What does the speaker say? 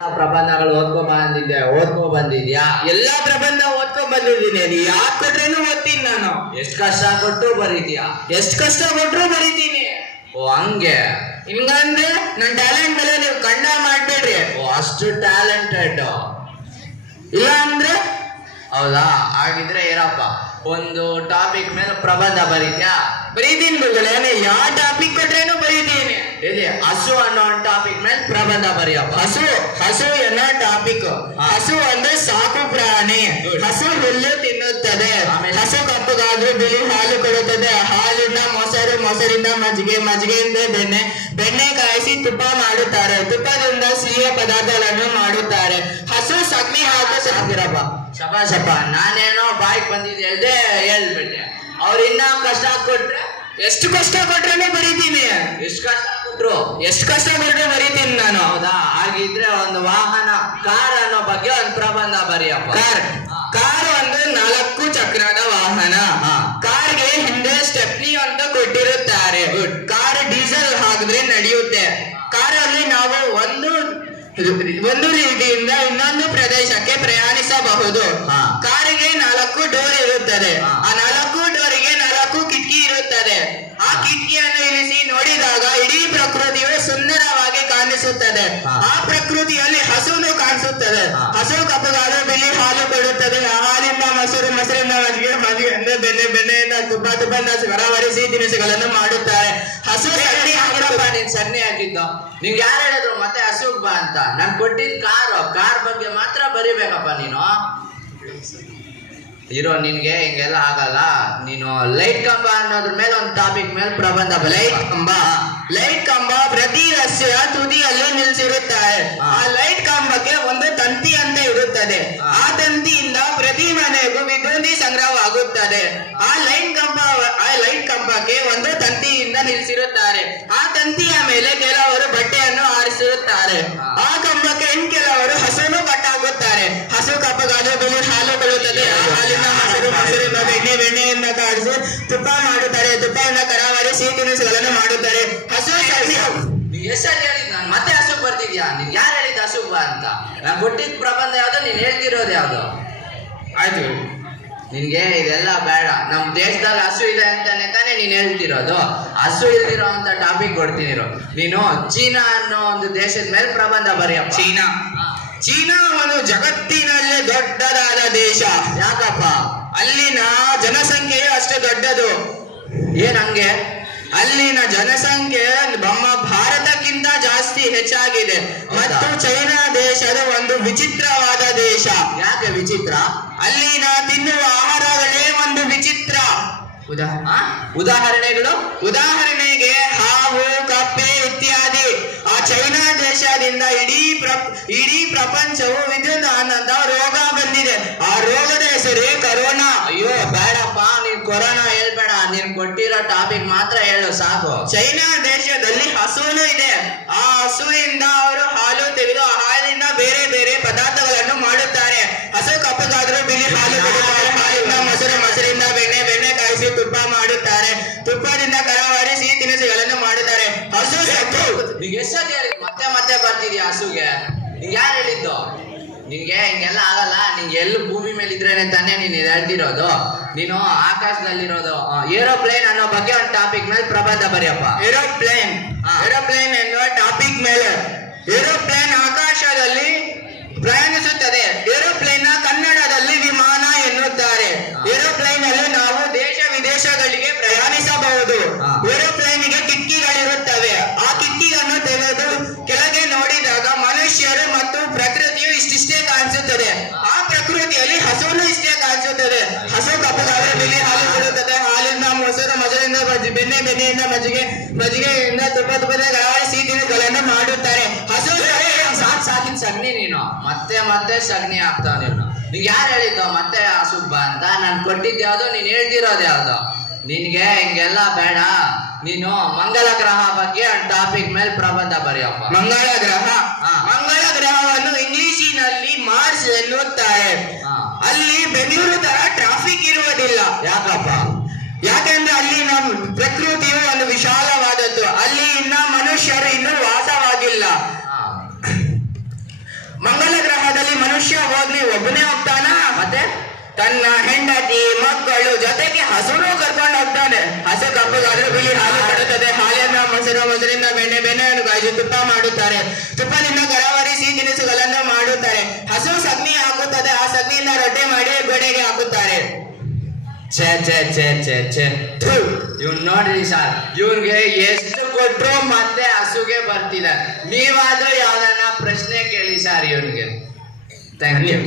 ಪ್ರಬಂಧಗಳು ಓದ್ಕೊ ಬಂದಿದ್ಯಾ? ಎಲ್ಲಾ ಪ್ರಬಂಧ ಓದ್ಕೊಂಡ್ ಬಂದಿದ್ದೀನಿ. ಅದು ಯಾಕೆ ಕೊಟ್ರೇನು ಓದ್ತೀನಿ ನಾನು. ಎಷ್ಟ್ ಕಷ್ಟ ಕೊಟ್ಟು ಬರೀತೀಯಾ? ಎಷ್ಟ್ ಕಷ್ಟ ಕೊಟ್ರು ಬರೀತೀನಿ. ಓ ಹಂಗೆ. ಹಿಂಗಂದ್ರೆ ನನ್ ಟ್ಯಾಲೆಂಟ್ ಮೇಲೆ ನೀವು ಕಂಡ ಮಾಡ್ಬೇಡ್ರಿ. ಓ ಅಷ್ಟು ಟ್ಯಾಲೆಂಟೆಡ್? ಇಲ್ಲ ಅಂದ್ರೆ ಹೌದಾ? ಹಾಗಿದ್ರೆ ಇರಪ್ಪ, ಒಂದು ಟಾಪಿಕ್ ಮೇಲೆ ಪ್ರಬಂಧ ಬರೀತ್ಯಾ? ಬರೀತೀನಿ ಮಗಳೇ. ಯಾವ ಟಾಪಿಕ್ ಕೊಟ್ರೇನು ಬರೀತೀನಿ. ಇಲ್ಲಿ ಹಸು ಅನ್ನೋ ಒಂದು ಟಾಪಿಕ್ ಮೇಲೆ ಪ್ರಬಂಧ ಬರೆಯಪ್ಪ. ಹಸು ಅನ್ನೋ ಟಾಪಿಕ್. ಹಸು ಅಂದ್ರೆ ಸಾಕು ಪ್ರಾಣಿ. ಹಸು ಹುಲ್ಲು ತಿನ್ನುತ್ತದೆ. ಹಸು ಕಪ್ಪಗಾದ್ರೂ ಬಿಳಿ ಹಾಲು ಕೊಡುತ್ತದೆ. ಹಾಲಿನ ಮೊಸರು, ಮೊಸರಿಂದ ಮಜ್ಜಿಗೆ, ಮಜ್ಜಿಗೆಯಿಂದ ಬೆಣ್ಣೆ, ಬೆಣ್ಣೆ ಕಾಯಿಸಿ ತುಪ್ಪ ಮಾಡುತ್ತಾರೆ. ತುಪ್ಪದಿಂದ ಸಿಹಿಯ ಪದಾರ್ಥಗಳನ್ನು ಮಾಡುತ್ತಾರೆ. ಹಸು ಸಗಣಿ ಹಾಕಿ ಸಾಕಿರಪ್ಪ. ಶಬಾಷಪ್ಪ. ನಾನೇನೋ ಬಾಯಿಗೆ ಬಂದಿದ್ದು ಹೇಳ್ಬಿಟ್ಟೆ. ಅವ್ರು ಇನ್ನ ಕಷ್ಟ ಕೊಟ್ರೆ? ಎಷ್ಟು ಕಷ್ಟ ಕೊಟ್ರೇನೆ ಬರೀತೀನಿ. ಎಷ್ಟು ಕಷ್ಟ ಕೊಟ್ರೆ ಬರೀತೀನಿ ನಾನು. ಹೌದಾ? ಹಾಗಿದ್ರೆ ಒಂದು ವಾಹನ, ಕಾರ್ ಅನ್ನೋ ಬಗ್ಗೆ ಒಂದು ಪ್ರಬಂಧ ಬರೆಯಪ್ಪ. ಕಾರ್ ಒಂದು 4 ಚಕ್ರದ ವಾಹನ. ಕಾರ್ಗೆ ಹಿಂದೆ ಸ್ಟೆಪ್ನಿ ಅಂತ ಕೊಟ್ಟಿರುತ್ತಾರೆ. ಕಾರ್ ಡೀಸೆಲ್ ಹಾಕಿದ್ರೆ ನಡೆಯುತ್ತೆ. ಕಾರಲ್ಲಿ ನಾವು ಒಂದು ರೀತಿಯಿಂದ ಇನ್ನೊಂದು ಪ್ರದೇಶಕ್ಕೆ ಪ್ರಯಾಣಿಸಬಹುದು. ಕಾರಿಗೆ 4 ಡೋರ್ ಇರುತ್ತದೆ. ಆ 4 ಡೋರಿಗೆ 4 ಕಿಟಕಿ ಇರುತ್ತದೆ. ಆ ಕಿಟಕಿಯನ್ನು ಇಳಿಸಿ ನೋಡಿದಾಗ ಇಡೀ ಪ್ರಕೃತಿಯು ಸುಂದರವಾಗಿ ಕಾಣಿಸುತ್ತದೆ. ಆ ಪ್ರಕೃತಿಯಲ್ಲಿ ಹಸುನು ಕಾಣಿಸುತ್ತದೆ. ಹಸು ಕಪ್ಪಗಾದ್ರೂ ಬಿಳಿ ಹಾಲು ಕೊಡುತ್ತದೆ. ಹಾಲಿಂದ ಮೊಸರು, ಮೊಸರಿಂದ ಮಜ್ಜಿಗೆ, ಮಜ್ಜಿಗೆಯಿಂದ ಬೆಣ್ಣೆ, ಬೆಣ್ಣೆಯಿಂದ ತುಪ್ಪ, ತುಪ್ಪದಿಂದ ಹೊರವರಿಸಿ ತಿನಿಸುಗಳನ್ನು ಮಾಡುತ್ತಾರೆ. ಹಸು ಸಗಣಿ ಹಾಕಪ್ಪ. ನೀನ್ ಸಗಣಿ ಹಾಕಿದ್ದು ನಿಂಗೆ ಯಾರು ಹೇಳಿದ್ರು ಮತ್ತೆ ಹಸುಗ್ ಬಾ ಅಂತ? ನಾನ್ ಕೊಟ್ಟಿದ್ ಕಾರ್ ಬಗ್ಗೆ ಮಾತ್ರ ಬರಿಬೇಕಪ್ಪ ನೀನು. ಇರೋ, ನಿನ್ಗೆ ಹಿಂಗೆಲ್ಲ ಆಗಲ್ಲ. ನೀನು ಲೈಟ್ ಕಂಬ ಅನ್ನೋದ್ರ ಮೇಲೆ ಒಂದು ಟಾಪಿಕ್ ಮೇಲೆ ಪ್ರಬಂಧ ಲೈಟ್ ಕಂಬ ಪ್ರತಿ ರಸ್ತೆಯ ತುದಿಯಲ್ಲಿ ನಿಲ್ಸಿರುತ್ತಾರೆ. ಆ ಲೈಟ್ ಕಂಬಕ್ಕೆ ಒಂದು ತಂತಿ ಅಂತ ಇರುತ್ತದೆ. ಆ ತಂತಿಯಿಂದ ಪ್ರತಿ ಮನೆಗೂ ವಿದ್ಯುತ್ ಸಂಗ್ರಹವಾಗುತ್ತದೆ. ಆ ಲೈಟ್ ಕಂಬಕ್ಕೆ ಒಂದು ತಂತಿಯಿಂದ ನಿಲ್ಸಿರುತ್ತಾರೆ. ಆ ತಂತಿಯ ಮೇಲೆ ಕೆಲವರು ಬಟ್ಟೆಯನ್ನು ಆರಿಸಿರುತ್ತಾರೆ. ಆ ಕಂಬಕ್ಕೆ ಕೆಲವರು ಹಸುನು ಕಟ್ಟಾಗುತ್ತಾರೆ. ಹಸು ಕಪ್ಪಗಾದ್ರೂ ಬಿಳಿ ಹಾಲು ಕೊಡುತ್ತದೆ. ಹಾಲಿನ ಮೊಸರು, ಮೊಸರಿಂದ ಬೆಣ್ಣೆ, ಬೆಣ್ಣೆಯಿಂದ ಕಾಡಿಸಿ ತುಪ್ಪ ಮಾಡುತ್ತಾರೆ. ತುಪ್ಪದಿಂದ ಕರಾವರಿಸಿ ತಿನಿಸುಗಳನ್ನು ಮಾಡುತ್ತಾರೆ. ಹಸು ಎಷ್ಟು ಹೇಳಿದ್ ನಾನು ಮತ್ತೆ ಹಸುಗ್ ಬರ್ತಿದ್ಯಾ? ನೀನ್ ಯಾರು ಹೇಳಿದ್ ಹಸುಗ್ ಬಾ ಅಂತ? ನಾನು ಕೊಟ್ಟಿದ್ ಪ್ರಬಂಧ ಯಾವ್ದು, ನೀನ್ ಹೇಳ್ತಿರೋದು ಯಾವ್ದು? ಆಯ್ತು, ನಿನ್ಗೆ ಇದೆಲ್ಲ ಬೇಡ. ನಮ್ ದೇಶದಾಗ ಹಸು ಇದೆ ಅಂತಾನೆ ತಾನೇ ನೀನ್ ಹೇಳ್ತಿರೋದು. ಹಸು ಇಲ್ದಿರೋ ಅಂತ ಟಾಪಿಕ್ ಕೊಡ್ತೀನಿ. ನೀನು ಚೀನಾ ಅನ್ನೋ ಒಂದು ದೇಶದ ಮೇಲೆ ಪ್ರಬಂಧ ಬರೆಯಪ್ಪ. ಚೀನಾ ಒಂದು ಜಗತ್ತಿನಲ್ಲೇ ದೊಡ್ಡದಾದ ದೇಶ. ಯಾಕಪ್ಪ? ಅಲ್ಲಿನ ಜನಸಂಖ್ಯೆಯು ಅಷ್ಟು ದೊಡ್ಡದು. ಹಂಗೆ? ಅಲ್ಲಿನ ಜನಸಂಖ್ಯೆ ನಮ್ಮ ಭಾರತಕ್ಕಿಂತ ಜಾಸ್ತಿ ಹೆಚ್ಚಾಗಿದೆ. ಮತ್ತು ಚೈನಾ ದೇಶದ ಒಂದು ವಿಚಿತ್ರವಾದ ದೇಶ. ಯಾಕೆ ವಿಚಿತ್ರ? ಅಲ್ಲಿನ ತಿನ್ನುವ ಆಹಾರಗಳೇ ಒಂದು ವಿಚಿತ್ರ. ಉದಾಹರಣೆಗೆ ಹಾವು, ಕಪ್ಪೆ ಇತ್ಯಾದಿ. ಆ ಚೈನಾ ದೇಶದಿಂದ ಇಡೀ ಪ್ರಪಂಚವು ವಿದ್ಯುತ್ ಆನಂದ ರೋಗ ಬಂದಿದೆ. ಆ ರೋಗದ ಹೆಸರೇ ಕರೋನಾ. ಅಯ್ಯೋ ಬೇಡಪ್ಪ, ನೀನ್ ಕೊರೋನಾ ಹೇಳ್ಬೇಡ. ನೀನ್ ಕೊಟ್ಟಿರೋ ಟಾಪಿಕ್ ಮಾತ್ರ ಹೇಳು ಸಾಕು. ಚೈನಾ ದೇಶದಲ್ಲಿ ಹಸುನು ಇದೆ. ಆ ಹಸುವಿಂದ ಅವರು ಹಾಲು ತೆಗೆದು ಆ ಹಾಲಿಂದ ಬೇರೆ ಬೇರೆ ಪದಾರ್ಥಗಳನ್ನು ಮಾಡುತ್ತಾರೆ. ಹಸು ಕಪ್ಪಗಾದ್ರೂ ಬಿಳಿ ಹಾಲು ಕೊಡುತ್ತಾರೆ. ಹಾಲಿಂದ ಮೊಸರು, ಮೊಸರಿಂದ ಬೆಣ್ಣೆ, ಬೆಣ್ಣೆ ಕಾಯಿಸಿ ತುಪ್ಪ ಮಾಡುತ್ತಾರೆ. ತುಪ್ಪದಿಂದ ಕರಾವರಿಸಿ ತಿನಿಸುಗಳನ್ನು ಮಾಡುತ್ತಾರೆ. ಹಸು ಸತ್ತು. ನೀನ್ ಎಷ್ಟೊತ್ತು ಹೇಳಿದ್ ಮತ್ತೆ ಬರ್ತಿದ್ಯಾ ಹಸುಗೆ? ನಿಂಗೆ ಯಾರು ಹೇಳಿದ್ದು? ನಿನ್ಗೆ ಹಿಂಗೆಲ್ಲ ಆಗಲ್ಲ. ನಿಂಗೆ ಎಲ್ಲೂ ಭೂಮಿ ಮೇಲೆ ಇದ್ರೇನೆ ತಾನೇ ನೀನ್ ಹೇಳ್ತಿರೋದು. ನೀನು ಆಕಾಶದಲ್ಲಿರೋದು ಏರೋಪ್ಲೇನ್ ಅನ್ನೋ ಬಗ್ಗೆ ಒಂದು ಟಾಪಿಕ್ ಮೇಲೆ ಪ್ರಬಂಧ ಬರೆಯಪ್ಪ. ಏರೋಪ್ಲೇನ್ ಎನ್ನುವ ಟಾಪಿಕ್ ಮೇಲೆ. ಏರೋಪ್ಲೇನ್ ಆಕಾಶದಲ್ಲಿ ಪ್ರಯಾಣಿಸುತ್ತದೆ. ಏರೋಪ್ಲೇನ್ ಕನ್ನಡದಲ್ಲಿ ವಿಮಾನ ಎನ್ನುತ್ತಾರೆ. ಏರೋಪ್ಲೇನ್ ಅಲ್ಲಿ ನಾವು ದೇಶ ವಿದೇಶಗಳಿಗೆ ಪ್ರಯಾಣಿಸಬಹುದು. ಏರೋಪ್ಲೇನ್ಗೆ ಕಿಟಕಿಗಳಿರುತ್ತವೆ. ಆ ಕಿಟಕಿಯನ್ನು ತೆಗೆದು ಕೆಳಗೆ ನೋಡಿದಾಗ ಮನುಷ್ಯರು ಮತ್ತು ಪ್ರಕೃತಿಯು ಇಷ್ಟಿಷ್ಟೇ ಕಾಣಿಸುತ್ತದೆ. ಆ ಪ್ರಕೃತಿಯಲ್ಲಿ ಹಸುನು ಇಷ್ಟೇ ಕಾಣಿಸುತ್ತದೆ. ಹಸು ಕಪ್ಪಗಾದ್ರೆ ಬಿಳಿ ಹಾಲು ಕೊಡುತ್ತದೆ. ಹಾಲಿಂದ ಮೊಸರು, ಮೊಸರಿಂದ ಬೆಣ್ಣೆ, ಬೆಣ್ಣೆಯಿಂದ ಮಜ್ಜಿಗೆ, ಮಜ್ಜಿಗೆಯಿಂದ ತುಪ್ಪದ ಸಿಹಿ ತಿನಿಸುಗಳನ್ನು ಮಾಡುತ್ತಾರೆ. ಹಸು ಸಾಕಿನ ಸಗಣಿ ನೀನು ಮತ್ತೆ ಸಗಣಿ ಹಾಕ್ತಾವ ನೀನು. ನಿಂಗೆ ಯಾರು ಹೇಳಿದ್ದು ಮತ್ತೆ ಹಸುಗ್ ಬಾ ಅಂತ? ನಾನು ಕೊಟ್ಟಿದ್ದು ಯಾವ್ದು, ನೀನ್ ಹೇಳ್ತಿರೋದು ಯಾವ್ದು? ನಿನ್ಗೆ ಹಿಂಗೆಲ್ಲ ಬೇಡ. ನೀನು ಮಂಗಳ ಗ್ರಹ ಬಗ್ಗೆ ಒಂದು ಟಾಪಿಕ್ ಮೇಲೆ ಪ್ರಬಂಧ ಬರೆಯಪ್ಪ. ಮಂಗಳ ಗ್ರಹವನ್ನು ಇಂಗ್ಲಿಷಿನಲ್ಲಿ ಮಾರ್ಸ್ ಎನ್ನುತ್ತಾರೆ. ಅಲ್ಲಿ ಬೆಂಗಳೂರು ತರ ಟ್ರಾಫಿಕ್ ಇರುವುದಿಲ್ಲ. ಯಾಕಪ್ಪ? ಯಾಕೆಂದ್ರೆ ಅಲ್ಲಿ ನಮ್ಮ ಪ್ರಕೃತಿಯು ಒಂದು ವಿಶಾಲವಾದದ್ದು. ಅಲ್ಲಿ ಮನುಷ್ಯರು ಇನ್ನೂ ವಾಸವಾಗಿಲ್ಲ. ಮನುಷ್ಯ ಹೋಗ್ಲಿ ಒಬ್ಬನೇ ಹೋಗ್ತಾನ? ಮತ್ತೆ ತನ್ನ ಹೆಂಡತಿ ಮಕ್ಕಳು ಜೊತೆಗೆ ಹಸುನು ಕರ್ಕೊಂಡು ಹೋಗ್ತಾನೆ. ಹಸು ಕಪ್ಪಗಾದ್ರೂ ಬಿಳಿ ಹಾಲು ಕೊಡುತ್ತದೆ. ಹಾಲಿನ ಮೊಸರಿನ ಬೆಣ್ಣೆಯನ್ನು ಕಾಯ್ದು ತುಪ್ಪ ಮಾಡುತ್ತಾರೆ. ತುಪ್ಪದಿಂದ ಕರಾವರಿ ಸಿಹಿ ತಿನಿಸುಗಳನ್ನು ಮಾಡುತ್ತಾರೆ. ಹಸು ಸಗಣಿ ಹಾಕುತ್ತದೆ. ಆ ಸಗಣಿಯಿಂದ ರೊಟ್ಟಿ ಮಾಡಿ ಗೋಡೆಗೆ ಹಾಕುತ್ತಾರೆ. ಛೇ ಛೇ ಛೇ ಛೇ ಛೇ ಇವ್ನ್ ನೋಡ್ರಿ ಸರ್, ಇವ್ನ್ಗೆ ಎಷ್ಟು ಕೊಟ್ರು ಮತ್ತೆ ಹಸುಗೆ ಬರ್ತಿದೆ. ನೀವಾದ್ರೂ ಯಾವ್ದನ್ನ ಪ್ರಶ್ನೆ ಕೇಳಿ ಸರ್ ಇವ್ನಿಗೆ. Thank you.